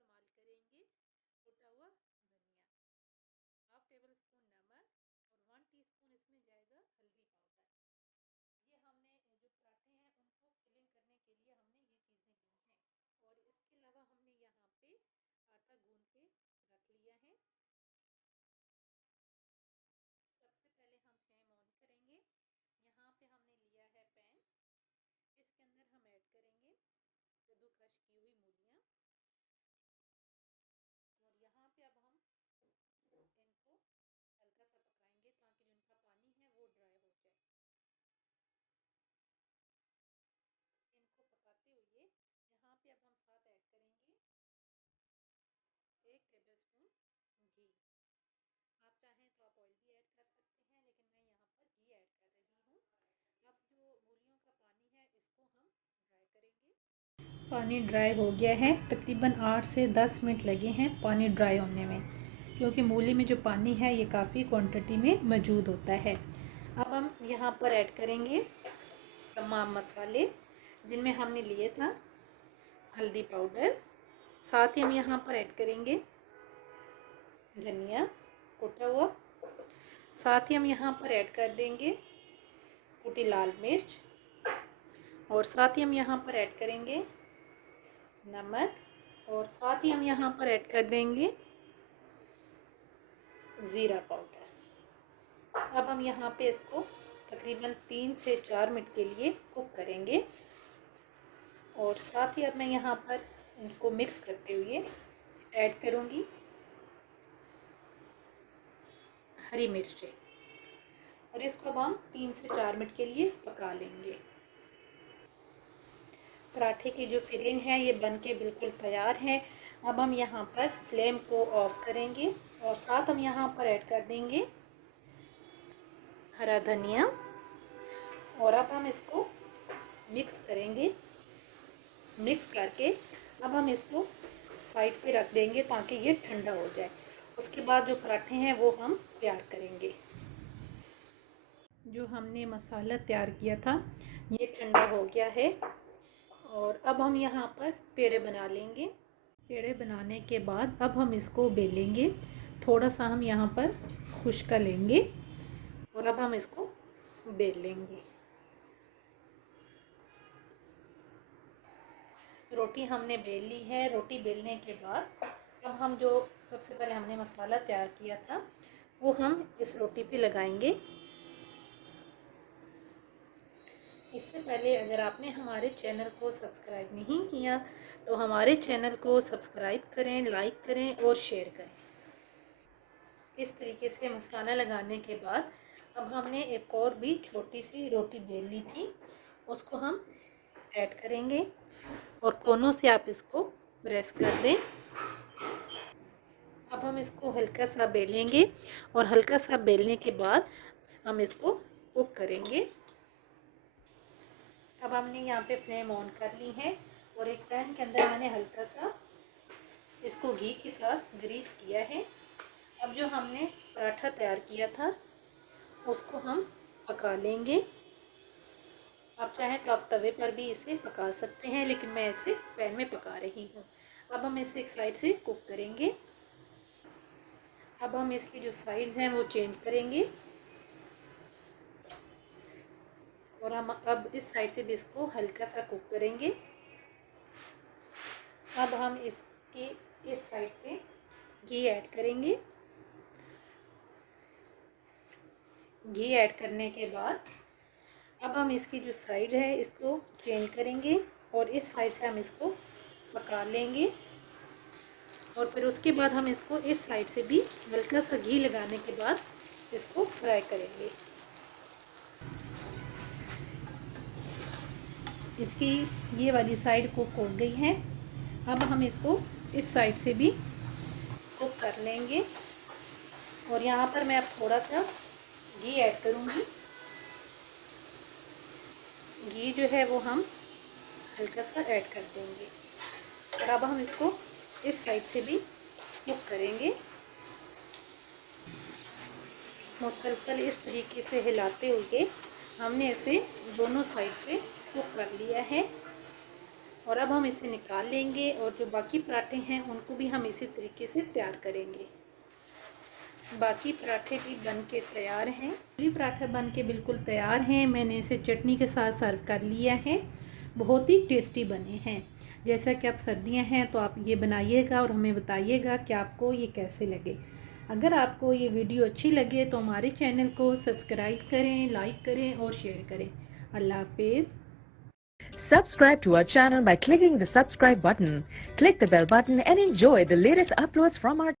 इस्तेमाल करेंगे कुटा हुआ धनिया, हाफ टेबल स्पून नमक और 1 टीस्पून इसमें जाएगा हल्दी पाउडर। ये हमने जो पराठे हैं उनको फिलिंग करने के लिए हमने ये चीज़ें ली हैं। और इसके अलावा हमने यहाँ पे आटा गूंद के रख लिया है। सबसे पहले हम फ्लेम ऑन करेंगे। यहाँ पे हमने लिया है पैन, इसके अंदर हम ऐड करेंगे कद्दूकस की हुई मूलियाँ। और यहाँ पे अब हम इनको हल्का सा पकाएंगे ताकि जो इनका पानी है वो ड्राई हो जाए। इनको पकाते हुए यहाँ पे अब हम साथ ऐड करेंगे 1 टेबलस्पून घी। आप चाहें तो आप ऑयल भी ऐड कर सकते हैं, लेकिन मैं यहाँ पर घी ऐड कर रही हूँ। अब जो मूलियों का पानी है इसको हम ड्राई करेंगे। पानी ड्राई हो गया है, तकरीबन 8 से 10 मिनट लगे हैं पानी ड्राई होने में, क्योंकि मूली में जो पानी है ये काफ़ी क्वांटिटी में मौजूद होता है। अब हम यहाँ पर ऐड करेंगे तमाम मसाले जिनमें हमने लिए था हल्दी पाउडर। साथ ही हम यहाँ पर ऐड करेंगे धनिया कुटा हुआ। साथ ही हम यहाँ पर ऐड कर देंगे कुटी लाल मिर्च। और साथ ही हम यहाँ पर ऐड करेंगे नमक। और साथ ही हम यहाँ पर ऐड कर देंगे ज़ीरा पाउडर। अब हम यहाँ पे इसको तकरीबन 3 से 4 मिनट के लिए कुक करेंगे। और साथ ही अब मैं यहाँ पर इनको मिक्स करते हुए ऐड करूँगी हरी मिर्चें। और इसको अब हम 3 से 4 मिनट के लिए पका लेंगे। पराठे की जो फिलिंग है ये बन के बिल्कुल तैयार है। अब हम यहाँ पर फ्लेम को ऑफ करेंगे और साथ हम यहाँ पर ऐड कर देंगे हरा धनिया। और अब हम इसको मिक्स करेंगे। मिक्स करके अब हम इसको साइड पे रख देंगे ताकि ये ठंडा हो जाए। उसके बाद जो पराठे हैं वो हम तैयार करेंगे। जो हमने मसाला तैयार किया था ये ठंडा हो गया है। और अब हम यहाँ पर पेड़े बना लेंगे। पेड़े बनाने के बाद अब हम इसको बेलेंगे। थोड़ा सा हम यहाँ पर खुश्का लेंगे और अब हम इसको बेल लेंगे। रोटी हमने बेल ली है। रोटी बेलने के बाद अब हम जो सबसे पहले हमने मसाला तैयार किया था वो हम इस रोटी पे लगाएंगे। इससे पहले अगर आपने हमारे चैनल को सब्सक्राइब नहीं किया तो हमारे चैनल को सब्सक्राइब करें, लाइक करें और शेयर करें। इस तरीके से मसाला लगाने के बाद अब हमने एक और भी छोटी सी रोटी बेल ली थी, उसको हम ऐड करेंगे और कोनों से आप इसको प्रेस कर दें। अब हम इसको हल्का सा बेलेंगे और हल्का सा बेलने के बाद हम इसको कुक करेंगे। अब हमने यहाँ पे फ्लेम ऑन कर ली है और एक पैन के अंदर मैंने हल्का सा इसको घी के साथ ग्रीस किया है। अब जो हमने पराठा तैयार किया था उसको हम पका लेंगे। आप चाहें तो आप तवे पर भी इसे पका सकते हैं, लेकिन मैं इसे पैन में पका रही हूँ। अब हम इसे एक साइड से कुक करेंगे। अब हम इसकी जो साइड्स हैं वो चेंज करेंगे और हम अब इस साइड से भी इसको हल्का सा कुक करेंगे। अब हम इसकी इस साइड पे घी ऐड करेंगे। घी ऐड करने के बाद अब हम इसकी जो साइड है इसको चेंज करेंगे और इस साइड से हम इसको पका लेंगे। और फिर उसके बाद हम इसको इस साइड से भी हल्का सा घी लगाने के बाद इसको फ्राई करेंगे। इसकी ये वाली साइड कुक हो गई है। अब हम इसको इस साइड से भी कुक कर लेंगे। और यहाँ पर मैं अब थोड़ा सा घी ऐड करूँगी। घी जो है वो हम हल्का सा ऐड कर देंगे और अब हम इसको इस साइड से भी कुक करेंगे। मुसलसल इस तरीके से हिलाते हुए हमने इसे दोनों साइड से कुक कर लिया है। और अब हम इसे निकाल लेंगे और जो बाकी पराठे हैं उनको भी हम इसी तरीके से तैयार करेंगे। बाकी पराठे भी बन के तैयार हैं। पूरी पराठे बन के बिल्कुल तैयार हैं। मैंने इसे चटनी के साथ सर्व कर लिया है। बहुत ही टेस्टी बने हैं। जैसा कि अब सर्दियां हैं तो आप ये बनाइएगा और हमें बताइएगा कि आपको ये कैसे लगे। अगर आपको ये वीडियो अच्छी लगे तो हमारे चैनल को सब्सक्राइब करें, लाइक करें और शेयर करें। अल्लाह हाफिज़। Subscribe to our channel by clicking the subscribe button. Click the bell button and enjoy the latest uploads from our